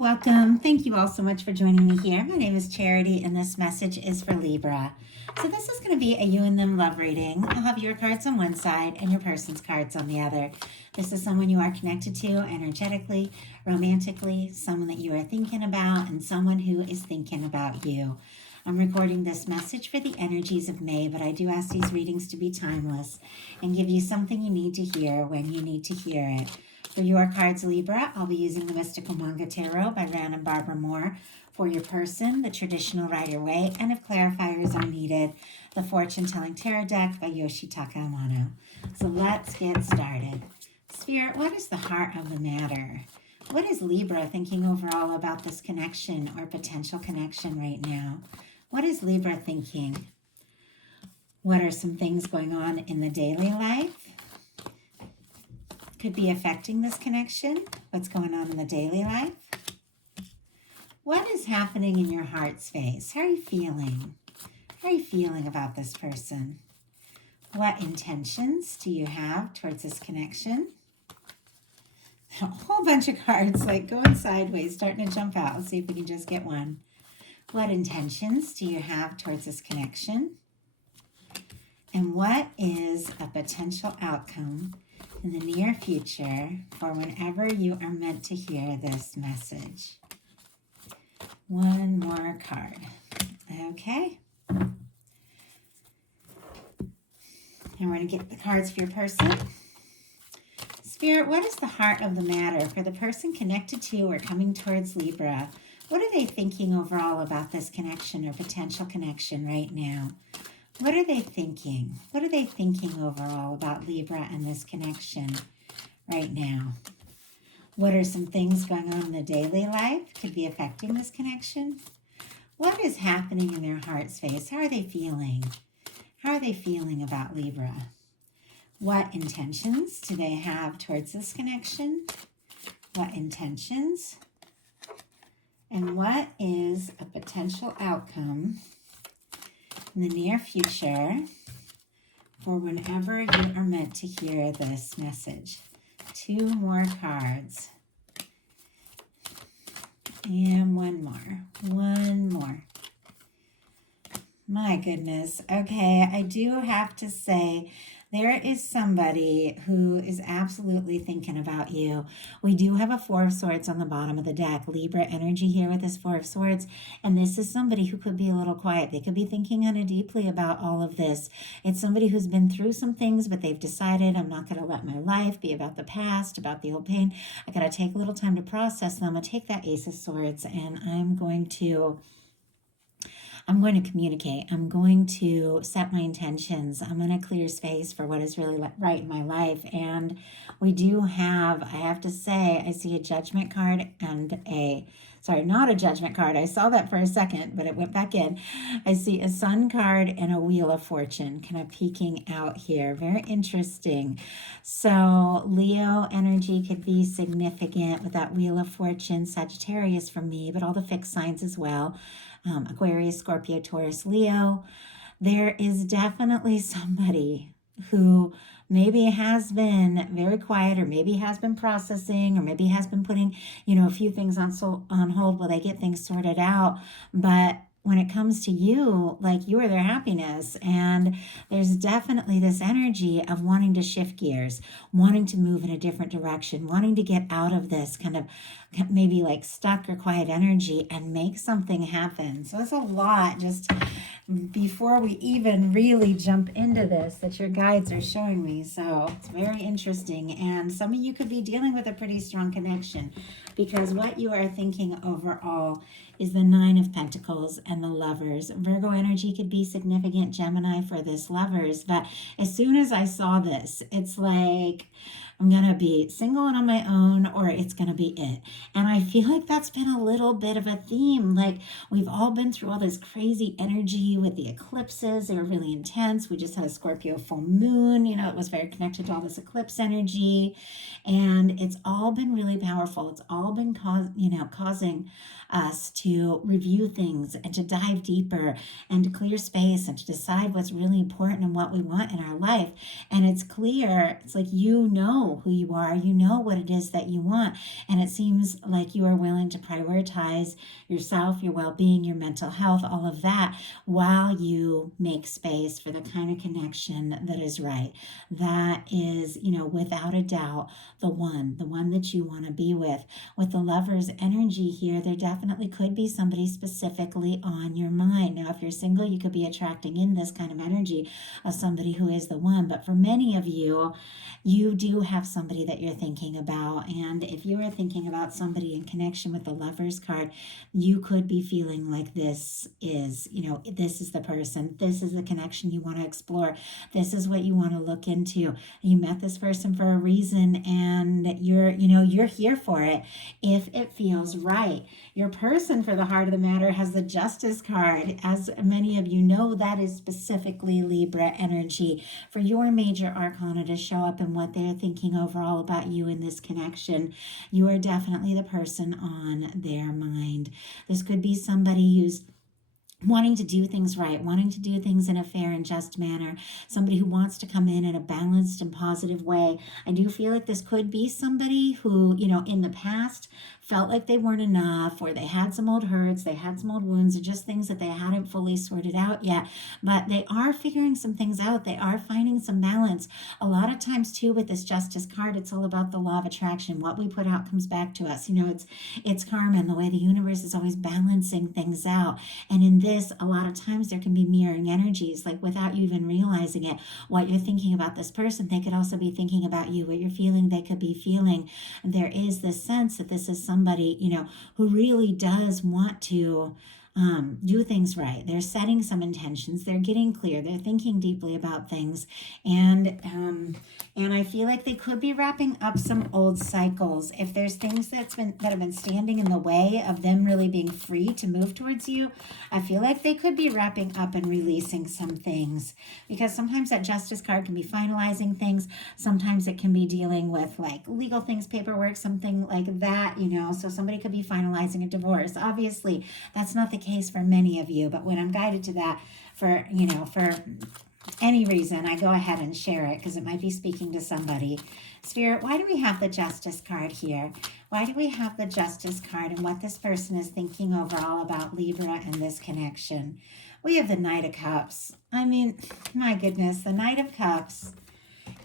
welcome. Thank you all so much for joining me here. My name is Charity, and this message is for Libra. So this is going to be a you and them love reading. I'll have your cards on one side and your person's cards on the other. This is someone you are connected to energetically, romantically, someone that you are thinking about, and someone who is thinking about you. I'm recording this message for the energies of May, but I do ask these readings to be timeless and give you something you need to hear when you need to hear it. For your cards, Libra, I'll be using the Mystical Manga Tarot by Ran and Barbara Moore. For your person, the Traditional Rider-Waite, and if clarifiers are needed, the Fortune Telling Tarot deck by Yoshitaka Amano. So let's get started. Spirit, what is the heart of the matter? What is Libra thinking overall about this connection or potential connection right now? What is Libra thinking? What are some things going on in the daily life? Could be affecting this connection. What's going on in the daily life? What is happening in your heart space? How are you feeling? How are you feeling about this person? What intentions do you have towards this connection? A whole bunch of cards like going sideways, starting to jump out. Let's see if we can just get one. What intentions do you have towards this connection? And what is a potential outcome in the near future for whenever you are meant to hear this message? One more card. Okay. And we're going to get the cards for your person. Spirit, what is the heart of the matter for the person connected to or coming towards Libra? What are they thinking overall about this connection or potential connection right now? What are they thinking? What are they thinking overall about Libra and this connection right now? What are some things going on in the daily life could be affecting this connection? What is happening in their heart space? How are they feeling? How are they feeling about Libra? What intentions do they have towards this connection? What intentions? And what is a potential outcome in the near future for whenever you are meant to hear this message? Two more cards. And one more. One more. My goodness. Okay, I do have to say, there is somebody who is absolutely thinking about you. We do have a Four of Swords on the bottom of the deck. Libra energy here with this Four of Swords. And this is somebody who could be a little quiet. They could be thinking kind of deeply about all of this. It's somebody who's been through some things, but they've decided, I'm not going to let my life be about the past, about the old pain. I got to take a little time to process them. I'm going to take that Ace of Swords and I'm going to communicate. I'm going to set my intentions. I'm going to clear space for what is really right in my life. And we do have, I have to say, I see a Judgment card and not a Judgment card. I saw that for a second, but it went back in. I see a Sun card and a Wheel of Fortune kind of peeking out here. Very interesting. So Leo energy could be significant with that Wheel of Fortune. Sagittarius for me, but all the fixed signs as well. Aquarius, Scorpio, Taurus, Leo. There is definitely somebody who maybe has been very quiet, or maybe has been processing, or maybe has been putting, a few things on hold while they get things sorted out. But when it comes to you, like, you are their happiness. And there's definitely this energy of wanting to shift gears, wanting to move in a different direction, wanting to get out of this kind of maybe like stuck or quiet energy and make something happen. So it's a lot just before we even really jump into this that your guides are showing me. So it's very interesting. And some of you could be dealing with a pretty strong connection, because what you are thinking overall is the Nine of Pentacles and the Lovers. Virgo energy could be significant, Gemini for this Lovers. But as soon as I saw this, it's like, I'm going to be single and on my own, or it's going to be it. And I feel like that's been a little bit of a theme. Like, we've all been through all this crazy energy with the eclipses. They were really intense. We just had a Scorpio full moon. It was very connected to all this eclipse energy. And it's all been really powerful. It's all been causing us to review things and to dive deeper and to clear space and to decide what's really important and what we want in our life. And it's clear, it's like, know who you are, you know what it is that you want, and it seems like you are willing to prioritize yourself, your well-being, your mental health, all of that, while you make space for the kind of connection that is right. That is, without a doubt, the one that you want to be with. With the Lover's energy here, there definitely could be somebody specifically on your mind. Now, if you're single, you could be attracting in this kind of energy of somebody who is the one. But for many of you, you do have somebody that you're thinking about. And if you are thinking about somebody in connection with the Lover's card, you could be feeling like this is the person. This is the connection you want to explore. This is what you want to look into. You met this person for a reason, and you're here for it if it feels right. Your person, for the heart of the matter, has the Justice card. As many of you know, that is specifically Libra energy for your major arcana to show up in what they're thinking overall about you in this connection. You are definitely the person on their mind. This could be somebody who's wanting to do things right, wanting to do things in a fair and just manner, somebody who wants to come in a balanced and positive way. I do feel like this could be somebody who, in the past felt like they weren't enough, or they had some old hurts, they had some old wounds, or just things that they hadn't fully sorted out yet. But they are figuring some things out. They are finding some balance. A lot of times too, with this Justice card, it's all about the law of attraction. What we put out comes back to us. It's karma, and the way the universe is always balancing things out. And in this, a lot of times there can be mirroring energies, like without you even realizing it. What you're thinking about this person, they could also be thinking about you. What you're feeling, they could be feeling. There is this sense that this is somebody, who really does want to do things right. They're setting some intentions. They're getting clear. They're thinking deeply about things, and I feel like they could be wrapping up some old cycles. If there's things that have been standing in the way of them really being free to move towards you, I feel like they could be wrapping up and releasing some things, because sometimes that Justice card can be finalizing things. Sometimes it can be dealing with like legal things, paperwork, something like that. So somebody could be finalizing a divorce. Obviously, that's not the case for many of you, but when I'm guided to that for any reason, I go ahead and share it because it might be speaking to somebody. Spirit, why do we have the Justice card here? Why do we have the Justice card, and what this person is thinking overall about Libra and this connection? We have the Knight of Cups. I mean, my goodness, the Knight of Cups.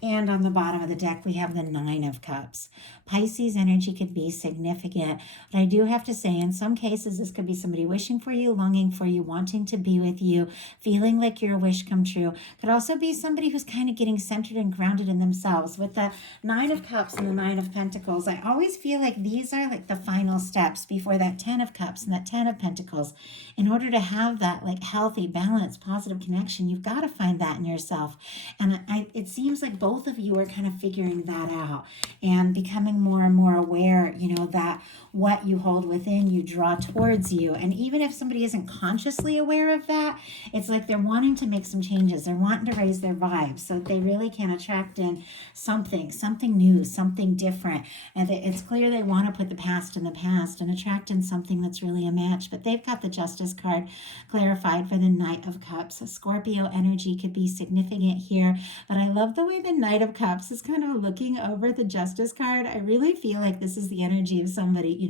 And on the bottom of the deck, we have the Nine of Cups. Pisces energy could be significant, but I do have to say, in some cases, this could be somebody wishing for you, longing for you, wanting to be with you, feeling like your wish come true. Could also be somebody who's kind of getting centered and grounded in themselves. With the Nine of Cups and the Nine of Pentacles, I always feel like these are like the final steps before that Ten of Cups and that Ten of Pentacles. In order to have that like healthy, balanced, positive connection, you've got to find that in yourself. And it seems like both of you are kind of figuring that out and becoming more and more aware, that what you hold within you draw towards you. And even if somebody isn't consciously aware of that, it's like they're wanting to make some changes. They're wanting to raise their vibes so they really can attract in something new, something different. And it's clear they want to put the past in the past and attract in something that's really a match. But they've got the Justice card clarified for the Knight of Cups. A Scorpio energy could be significant here, but I love the way the Knight of Cups is kind of looking over the Justice card. I really feel like this is the energy of somebody,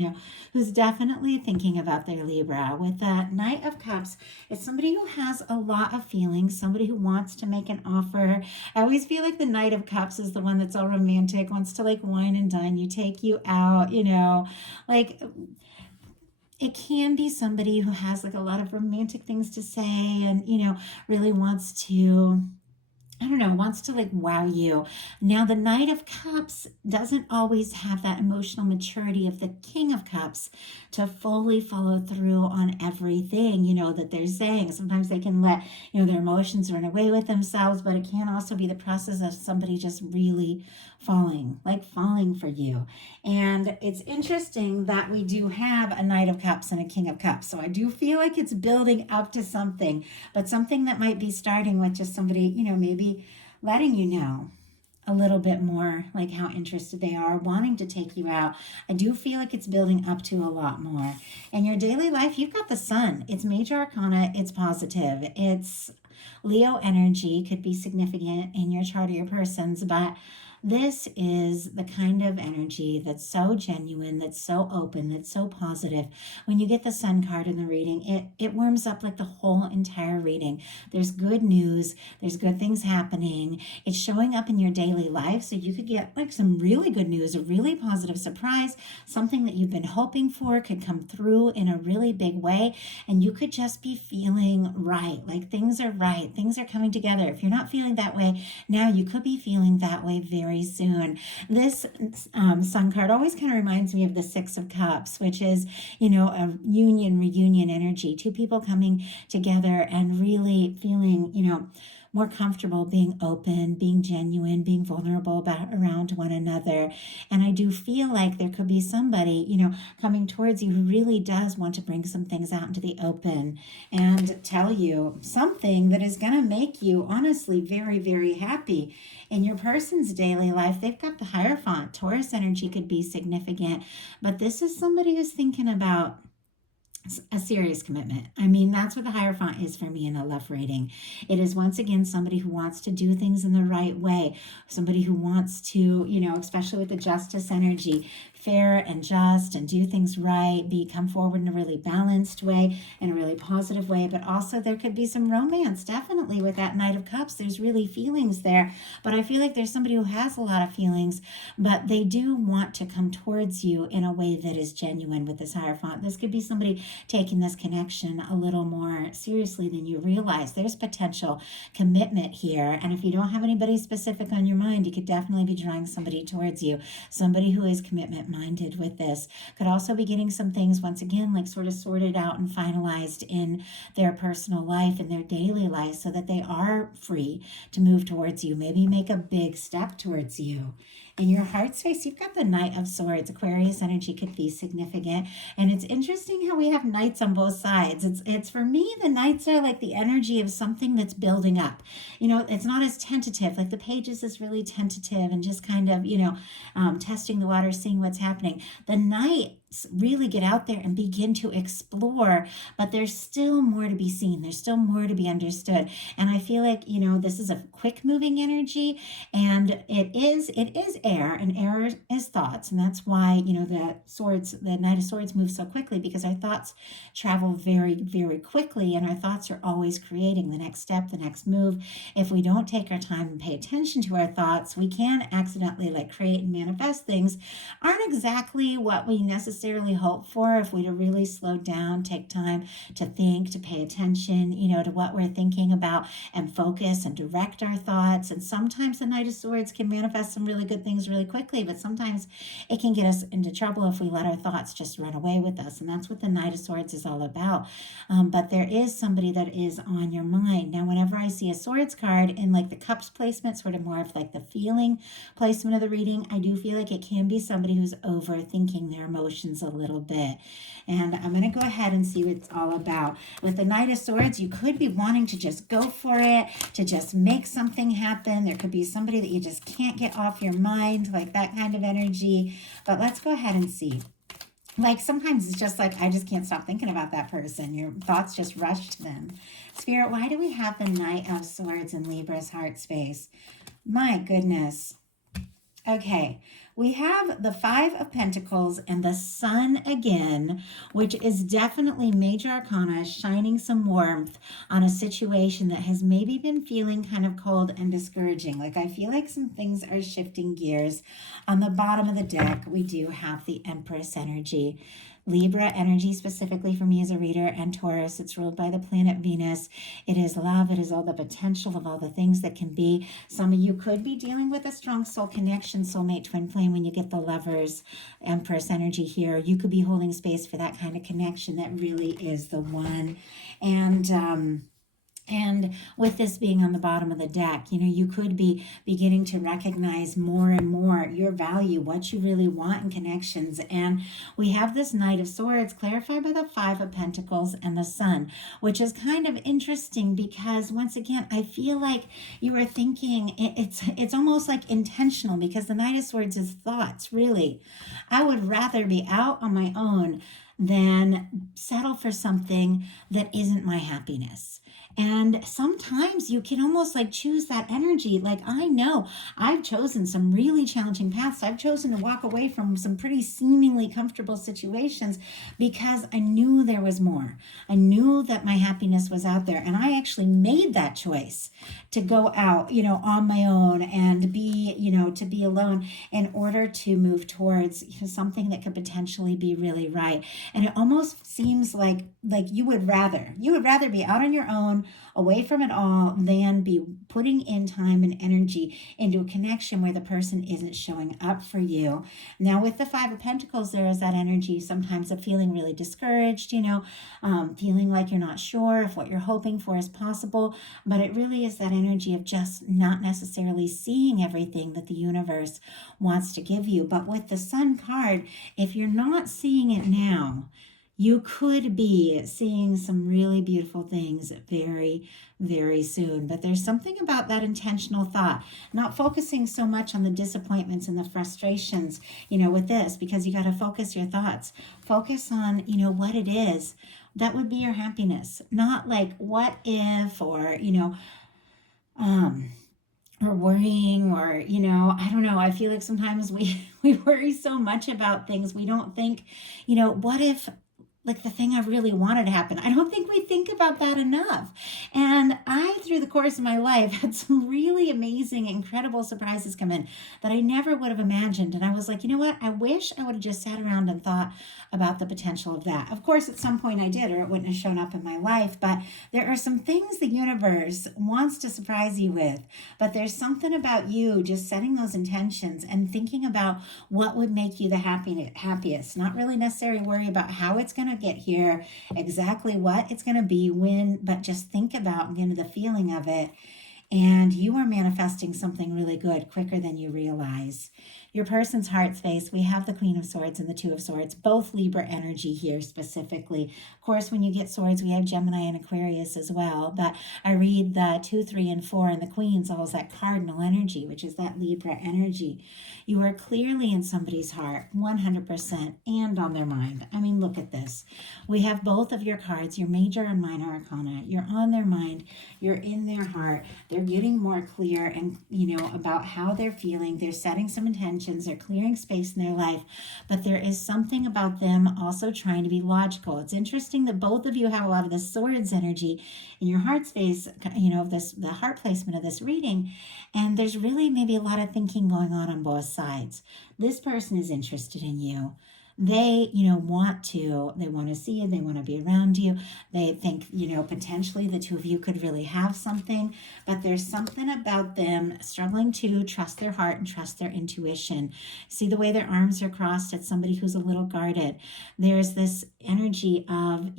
who's definitely thinking about their Libra. With the Knight of Cups, it's somebody who has a lot of feelings, somebody who wants to make an offer. I always feel like the Knight of Cups is the one that's all romantic, wants to like wine and dine you, take you out, like it can be somebody who has like a lot of romantic things to say and, really wants to, wants to like wow you. Now, the Knight of Cups doesn't always have that emotional maturity of the King of Cups to fully follow through on everything, that they're saying. Sometimes they can let, their emotions run away with themselves, but it can also be the process of somebody just really falling for you. And it's interesting that we do have a Knight of Cups and a King of Cups. So I do feel like it's building up to something, but something that might be starting with just somebody, maybe letting you know a little bit more like how interested they are, wanting to take you out. I do feel like it's building up to a lot more. In your daily life, you've got the Sun. It's major arcana. It's positive. It's Leo energy, could be significant in your chart or your person's, but This is the kind of energy that's so genuine, that's so open, that's so positive. When you get the Sun card in the reading, it warms up like the whole entire reading. There's good news, there's good things happening. It's showing up in your daily life, so you could get like some really good news, a really positive surprise, something that you've been hoping for could come through in a really big way, and you could just be feeling right, like things are right, things are coming together. If you're not feeling that way now, you could be feeling that way very soon. This Sun card always kind of reminds me of the Six of Cups, which is, a union, reunion energy, two people coming together and really feeling, more comfortable being open, being genuine, being vulnerable around one another. And I do feel like there could be somebody, coming towards you who really does want to bring some things out into the open and tell you something that is going to make you honestly very, very happy. In your person's daily life, they've got the Hierophant. Taurus energy could be significant, but this is somebody who's thinking about a serious commitment. I mean, that's what the Hierophant is for me in a love reading. It is once again somebody who wants to do things in the right way, somebody who wants to, especially with the Justice energy, fair and just and do things right, come forward in a really balanced way, in a really positive way. But also there could be some romance, definitely, with that Knight of Cups. There's really feelings there, but I feel like there's somebody who has a lot of feelings, but they do want to come towards you in a way that is genuine with this Hierophant. This could be somebody taking this connection a little more seriously than you realize. There's potential commitment here, and if you don't have anybody specific on your mind, you could definitely be drawing somebody towards you, somebody who is commitment minded with this. Could also be getting some things, once again, like sort of sorted out and finalized in their personal life and their daily life so that they are free to move towards you, maybe make a big step towards you. In your heart space, you've got the Knight of Swords. Aquarius energy could be significant. And it's interesting how we have knights on both sides. It's for me, the knights are like the energy of something that's building up. It's not as tentative. Like the pages is really tentative and just kind of, testing the water, seeing what's happening. The knights really get out there and begin to explore, but there's still more to be seen. There's still more to be understood. And I feel like, this is a quick moving energy, and it is air, and air is thoughts. And that's why, the Knight of Swords moves so quickly, because our thoughts travel very, very quickly, and our thoughts are always creating the next step, the next move. If we don't take our time and pay attention to our thoughts, we can accidentally create and manifest things aren't exactly what we necessarily hope for. If we'd really slow down, take time to think, to pay attention, to what we're thinking about, and focus and direct our thoughts. And sometimes the Knight of Swords can manifest some really good things really quickly, but sometimes it can get us into trouble if we let our thoughts just run away with us. And that's what the Knight of Swords is all about. But there is somebody that is on your mind. Now, whenever I see a Swords card in the Cups placement, sort of more of the feeling placement of the reading, I do feel like it can be somebody who's overthinking their emotions a little bit. And I'm going to go ahead and see what it's all about. With the Knight of Swords, you could be wanting to just go for it, to just make something happen. There could be somebody that you just can't get off your mind, like that kind of energy. But let's go ahead and see. Sometimes it's just I just can't stop thinking about that person. Your thoughts just rush to them. Spirit, why do we have the Knight of Swords in Libra's heart space? My goodness. Okay, we have the Five of Pentacles and the Sun again, which is definitely major arcana, shining some warmth on a situation that has maybe been feeling kind of cold and discouraging. I feel like some things are shifting gears. On the bottom of the deck, we do have the Empress energy. Libra energy, specifically for me as a reader, and Taurus. It's ruled by the planet Venus. It is love. It is all the potential of all the things that can be. Some of you could be dealing with a strong soul connection, soulmate, twin flame, when you get the Lovers, Empress energy here. You could be holding space for that kind of connection that really is the one. And with this being on the bottom of the deck, you could be beginning to recognize more and more your value, what you really want in connections. And we have this Knight of Swords clarified by the Five of Pentacles and the Sun, which is kind of interesting because, once again, I feel like you are thinking it's almost intentional, because the Knight of Swords is thoughts, really. I would rather be out on my own than settle for something that isn't my happiness. And sometimes you can almost like choose that energy. Like, I know I've chosen some really challenging paths. I've chosen to walk away from some pretty seemingly comfortable situations because I knew there was more. I knew that my happiness was out there. And I actually made that choice to go out, on my own and be, to be alone in order to move towards something that could potentially be really right. And it almost seems like you would rather be out on your own, away from it all, than be putting in time and energy into a connection where the person isn't showing up for you. Now, with the Five of Pentacles, there is that energy sometimes of feeling really discouraged, feeling like you're not sure if what you're hoping for is possible. But it really is that energy of just not necessarily seeing everything that the universe wants to give you. But with the Sun card, if you're not seeing it now, you could be seeing some really beautiful things very, very soon. But there's something about that intentional thought, not focusing so much on the disappointments and the frustrations, with this, because you got to focus your thoughts. Focus on, what it is that would be your happiness, not like what if, um, or worrying, or I don't know. I feel like sometimes we worry so much about things. We don't think, what if like the thing I really wanted to happen. I don't think we think about that enough. And I, through the course of my life, had some really amazing, incredible surprises come in that I never would have imagined. And I was like, you know what? I wish I would have just sat around and thought about the potential of that. Of course, at some point I did, or it wouldn't have shown up in my life. But there are some things the universe wants to surprise you with. But there's something about you just setting those intentions and thinking about what would make you the happiest. Not really necessarily worry about how it's going to get here, exactly what it's going to be, when, but just think about the feeling of it. And you are manifesting something really good quicker than you realize. Your person's heart space, we have the Queen of Swords and the Two of Swords, both Libra energy here specifically. Of course, when you get swords, we have Gemini and Aquarius as well. But I read the 2, 3, and 4, and the Queen's always that cardinal energy, which is that Libra energy. You are clearly in somebody's heart, 100%, and on their mind. I mean, look at this. We have both of your cards, your major and minor arcana. You're on their mind. You're in their heart. They're getting more clear and, about how they're feeling. They're setting some intentions. They're clearing space in their life. But there is something about them also trying to be logical. It's interesting that both of you have a lot of the swords energy in your heart space, the heart placement of this reading. And there's really maybe a lot of thinking going on both sides. This person is interested in you. They, want to see you. They want to be around you. They think, potentially the two of you could really have something, but there's something about them struggling to trust their heart and trust their intuition. See the way their arms are crossed? It's somebody who's a little guarded. There's this energy of,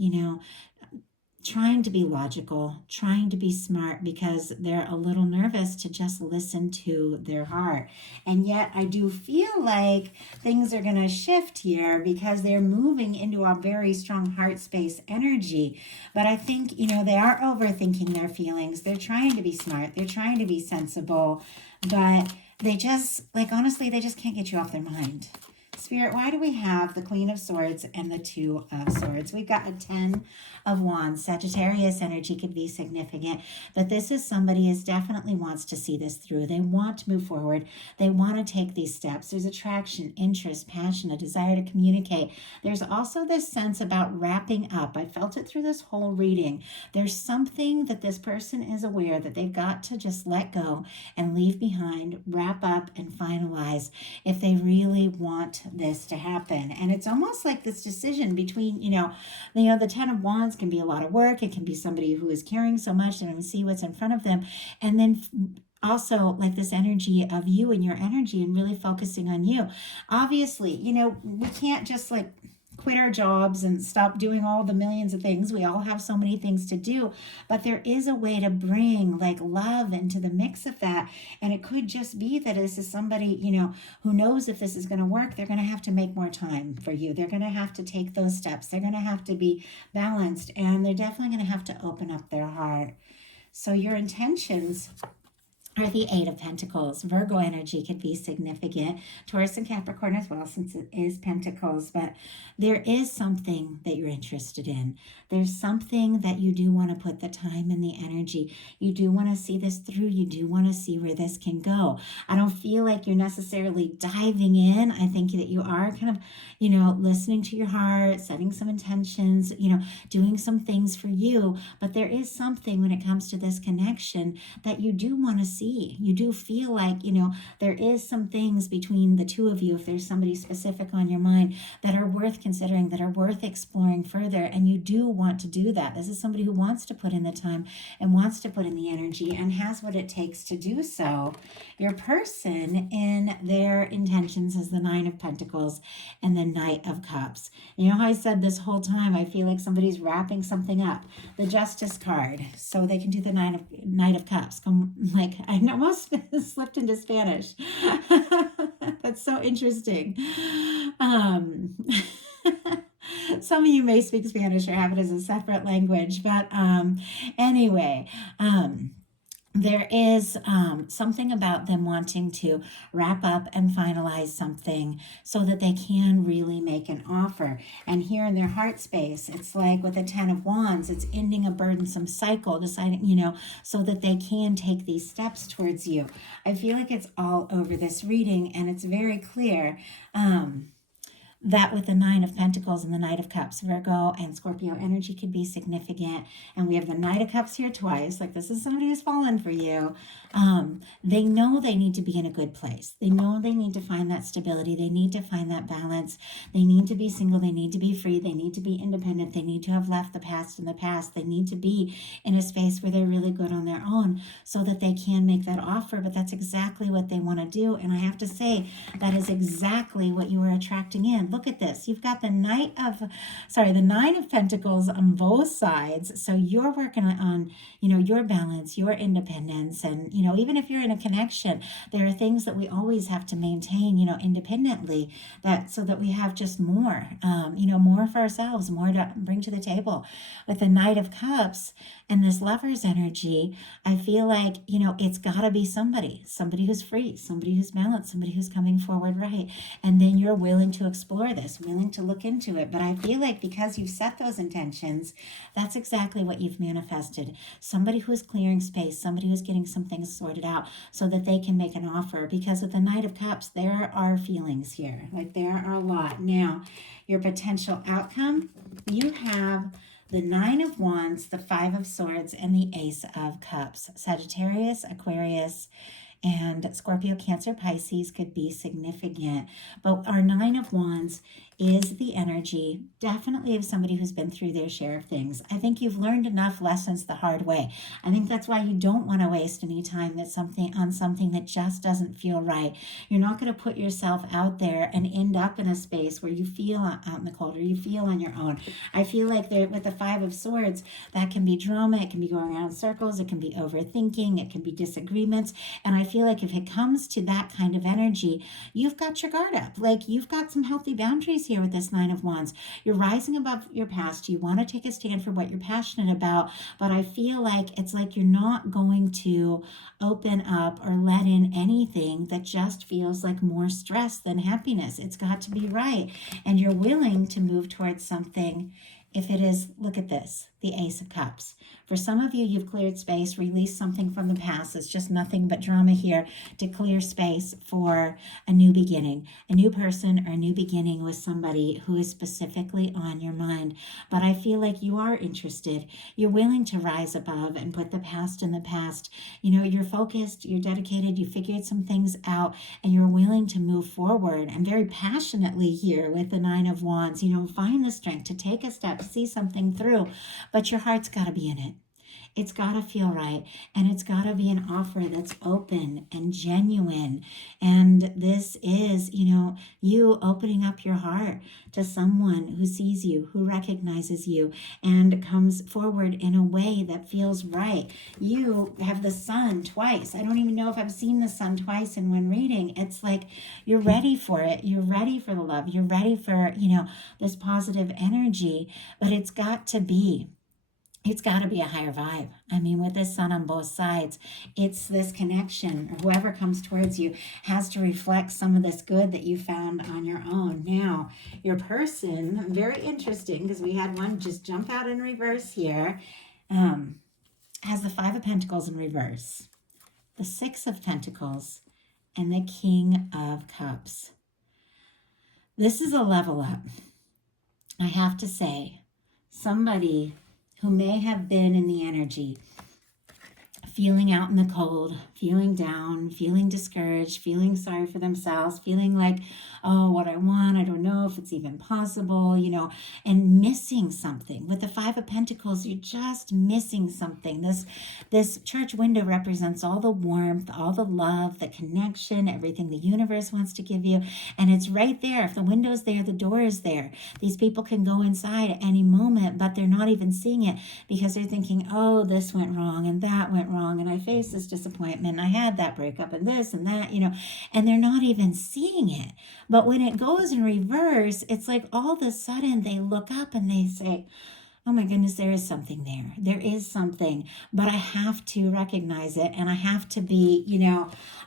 trying to be logical, trying to be smart, because they're a little nervous to just listen to their heart. And yet I do feel like things are going to shift here because they're moving into a very strong heart space energy. But I think, they are overthinking their feelings. They're trying to be smart. They're trying to be sensible, but they just, honestly, they just can't get you off their mind. Spirit, why do we have the Queen of Swords and the Two of Swords? We've got a 10 of Wands. Sagittarius energy could be significant, but this is somebody who definitely wants to see this through. They want to move forward. They want to take these steps. There's attraction, interest, passion, a desire to communicate. There's also this sense about wrapping up. I felt it through this whole reading. There's something that this person is aware that they've got to just let go and leave behind, wrap up, and finalize if they really want this to happen. And it's almost like this decision between, the 10 of Wands can be a lot of work. It can be somebody who is caring so much they don't see what's in front of them. And then also like this energy of you and your energy and really focusing on you. Obviously, we can't just quit our jobs and stop doing all the millions of things. We all have so many things to do, but there is a way to bring love into the mix of that. And it could just be that this is somebody, who knows if this is going to work. They're going to have to make more time for you. They're going to have to take those steps. They're going to have to be balanced, and they're definitely going to have to open up their heart. So your intentions or the Eight of Pentacles. Virgo energy could be significant. Taurus and Capricorn as well, since it is Pentacles. But there is something that you're interested in. There's something that you do want to put the time and the energy. You do want to see this through. You do want to see where this can go. I don't feel like you're necessarily diving in. I think that you are kind of, listening to your heart, setting some intentions, doing some things for you. But there is something when it comes to this connection that you do want to see. You do feel like, there is some things between the two of you, if there's somebody specific on your mind, that are worth considering, that are worth exploring further. And you do want to do that. This is somebody who wants to put in the time and wants to put in the energy and has what it takes to do so. Your person in their intentions is the Nine of Pentacles and the Knight of Cups. You know how I said this whole time, I feel like somebody's wrapping something up. The Justice card, so they can do the Knight of Cups. I almost slipped into Spanish. That's so interesting. Some of you may speak Spanish or have it as a separate language, but anyway, there is something about them wanting to wrap up and finalize something so that they can really make an offer. And here in their heart space, it's like with the Ten of Wands, it's ending a burdensome cycle, deciding, so that they can take these steps towards you. I feel like it's all over this reading, and it's very clear that with the Nine of Pentacles and the Knight of Cups, Virgo and Scorpio energy could be significant. And we have the Knight of Cups here twice. Like, this is somebody who's fallen for you. They know they need to be in a good place. They know they need to find that stability. They need to find that balance. They need to be single. They need to be free. They need to be independent. They need to have left the past in the past. They need to be in a space where they're really good on their own so that they can make that offer. But that's exactly what they want to do. And I have to say, that is exactly what you are attracting in. Look at this. You've got the Nine of Pentacles on both sides. So you're working on, your balance, your independence. And, even if you're in a connection, there are things that we always have to maintain, independently, so that we have just more, more for ourselves, more to bring to the table. With the Knight of Cups and this Lover's energy, I feel like, it's got to be somebody who's free, somebody who's balanced, somebody who's coming forward right. And then you're willing to explore this, willing to look into it. But I feel like because you've set those intentions, that's exactly what you've manifested. Somebody who is clearing space, somebody who's getting some things sorted out so that they can make an offer. Because with the Knight of Cups, there are feelings here. Like, there are a lot. Now, your potential outcome, you have the Nine of Wands, the Five of Swords, and the Ace of Cups. Sagittarius, Aquarius, and Scorpio, Cancer, Pisces could be significant. But our Nine of Wands is the energy, definitely, of somebody who's been through their share of things. I think you've learned enough lessons the hard way. I think that's why you don't want to waste any time on something that just doesn't feel right. You're not going to put yourself out there and end up in a space where you feel out in the cold or you feel on your own. I feel like with the Five of Swords, that can be drama. It can be going around in circles. It can be overthinking. It can be disagreements. And I feel like if it comes to that kind of energy, you've got your guard up. Like, you've got some healthy boundaries here with this Nine of Wands. You're rising above your past. You want to take a stand for what you're passionate about, but I feel like it's like you're not going to open up or let in anything that just feels like more stress than happiness. It's got to be right. And you're willing to move towards something. If it is, look at this, the Ace of Cups. For some of you, you've cleared space, released something from the past. It's just nothing but drama here to clear space for a new beginning, a new person or a new beginning with somebody who is specifically on your mind. But I feel like you are interested. You're willing to rise above and put the past in the past. You're focused, you're dedicated, you figured some things out, and you're willing to move forward. And very passionately here with the Nine of Wands, find the strength to take a step, see something through, but your heart's got to be in it. It's got to feel right, and it's got to be an offer that's open and genuine. And this is, you opening up your heart to someone who sees you, who recognizes you, and comes forward in a way that feels right. You have the Sun twice. I don't even know if I've seen the Sun twice in one reading. It's like you're ready for it. You're ready for the love. You're ready for, this positive energy, but it's got to be it's got to be a higher vibe. I mean, with this sun on both sides, it's this connection, or whoever comes towards you has to reflect some of this good that you found on your own. Now, your person, very interesting, because we had one just jump out in reverse here, has the Five of Pentacles in reverse, the Six of Pentacles, and the King of Cups. This is a level up. I have to say, somebody who may have been in the energy, feeling out in the cold, feeling down, feeling discouraged, feeling sorry for themselves, feeling like, oh, what I want, I don't know if it's even possible, and missing something. With the Five of Pentacles, you're just missing something. This church window represents all the warmth, all the love, the connection, everything the universe wants to give you. And it's right there. If the window's there, the door is there. These people can go inside at any moment, but they're not even seeing it because they're thinking, oh, this went wrong and that went wrong. And I faced this disappointment. I had that breakup and this and that, and they're not even seeing it. But when it goes in reverse, it's like all of a sudden they look up and they say, oh my goodness, there is something there. There is something, but I have to recognize it and I have to be,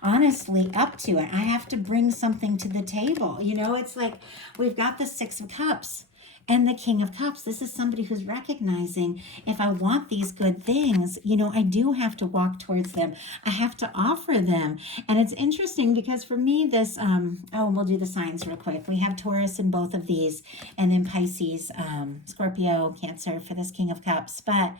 honestly up to it. I have to bring something to the table. It's like we've got the Six of Cups and the King of Cups. This is somebody who's recognizing, if I want these good things, I do have to walk towards them. I have to offer them. And it's interesting because for me, this, we'll do the signs real quick. We have Taurus in both of these, and then Pisces, Scorpio, Cancer for this King of Cups. But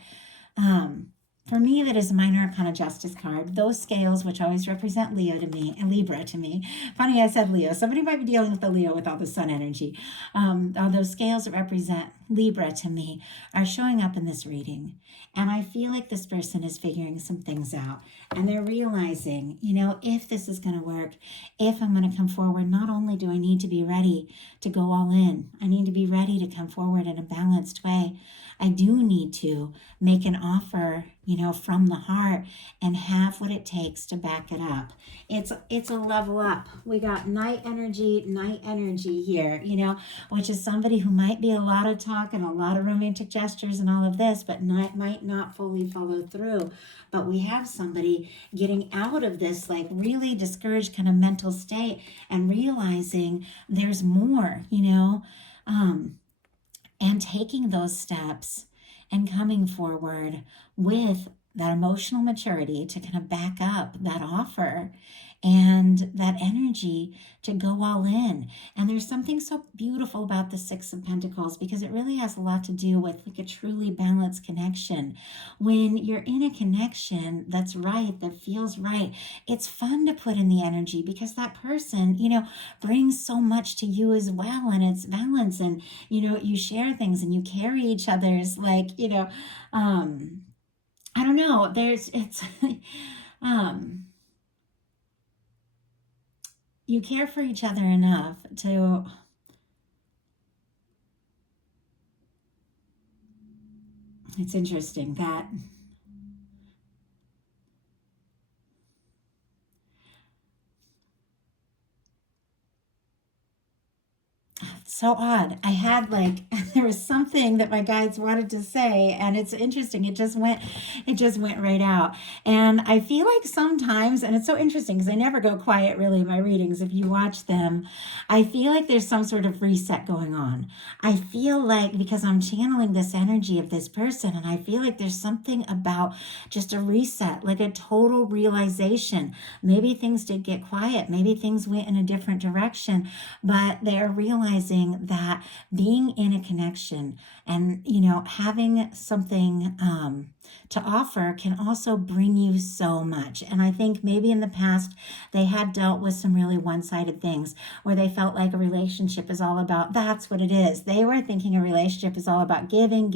for me, that is a minor arcana justice card. Those scales, which always represent Leo to me and Libra to me. Funny I said Leo. Somebody might be dealing with the Leo with all the sun energy. Those scales that represent Libra to me are showing up in this reading. And I feel like this person is figuring some things out. And they're realizing, if this is going to work, if I'm going to come forward, not only do I need to be ready to go all in, I need to be ready to come forward in a balanced way. I do need to make an offer, from the heart and have what it takes to back it up. It's a level up. We got night energy here, which is somebody who might be a lot of talk and a lot of romantic gestures and all of this, but might not fully follow through. But we have somebody getting out of this like really discouraged kind of mental state and realizing there's more, and taking those steps and coming forward with that emotional maturity to kind of back up that offer and that energy to go all in. And there's something so beautiful about the Six of Pentacles because it really has a lot to do with like a truly balanced connection. When you're in a connection that's right, that feels right, it's fun to put in the energy because that person, brings so much to you as well, and it's balance, and you share things and you carry each other's I don't know, you care for each other enough to, it's interesting that so odd. I had there was something that my guides wanted to say, and it's interesting. It just went right out. And I feel like sometimes, and it's so interesting because I never go quiet really in my readings. If you watch them, I feel like there's some sort of reset going on. I feel like because I'm channeling this energy of this person, and I feel like there's something about just a reset, like a total realization. Maybe things did get quiet. Maybe things went in a different direction, but they're realizing that being in a connection and having something to offer can also bring you so much. And I think maybe in the past they had dealt with some really one-sided things where they felt like a relationship is all about, that's what it is. They were thinking a relationship is all about giving,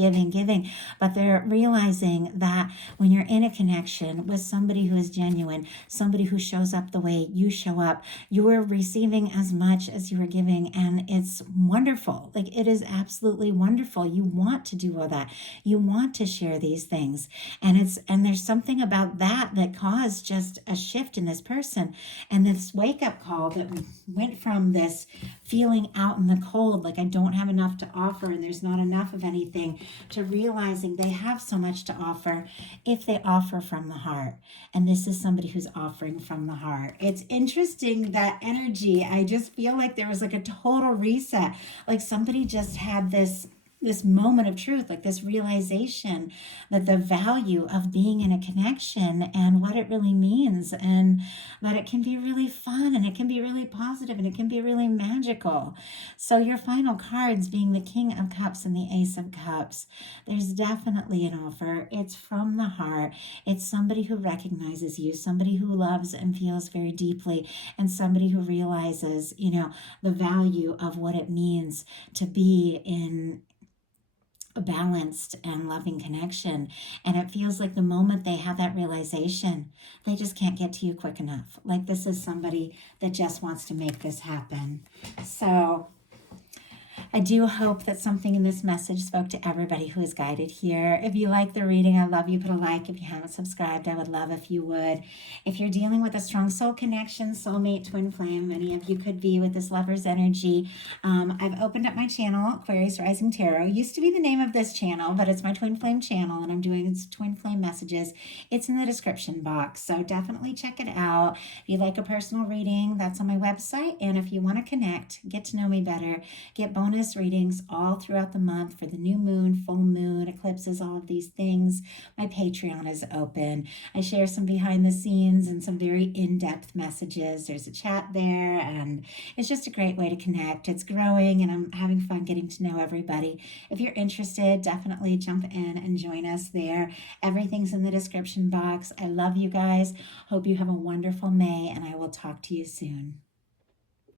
but they're realizing that when you're in a connection with somebody who is genuine, somebody who shows up the way you show up, you are receiving as much as you are giving, and it's wonderful. Like, it is absolutely wonderful. You want to do all that. You want to share these things. And there's something about that caused just a shift in this person. And this wake up call that went from this feeling out in the cold, like I don't have enough to offer and there's not enough of anything, to realizing they have so much to offer if they offer from the heart. And this is somebody who's offering from the heart. It's interesting, that energy. I just feel like there was like a total reset. Like somebody just had this moment of truth, like this realization that the value of being in a connection and what it really means, and that it can be really fun and it can be really positive and it can be really magical. So your final cards being the King of Cups and the Ace of Cups, there's definitely an offer. It's from the heart. It's somebody who recognizes you, somebody who loves and feels very deeply, and somebody who realizes, the value of what it means to be in a balanced and loving connection. And it feels like the moment they have that realization, they just can't get to you quick enough. Like this is somebody that just wants to make this happen. So I do hope that something in this message spoke to everybody who is guided here. If you like the reading, I love you. Put a like. If you haven't subscribed, I would love if you would. If you're dealing with a strong soul connection, soulmate, twin flame, many of you could be with this lover's energy. I've opened up my channel, Aquarius Rising Tarot. Used to be the name of this channel, but it's my twin flame channel, and I'm doing twin flame messages. It's in the description box, so definitely check it out. If you'd like a personal reading, that's on my website. And if you want to connect, get to know me better, get bonus readings all throughout the month for the new moon, full moon, eclipses, all of these things, my Patreon is open. I share some behind the scenes and some very in-depth messages. There's a chat there, and it's just a great way to connect. It's growing, and I'm having fun getting to know everybody. If you're interested, definitely jump in and join us there. Everything's in the description box. I love you guys. Hope you have a wonderful May, and I will talk to you soon.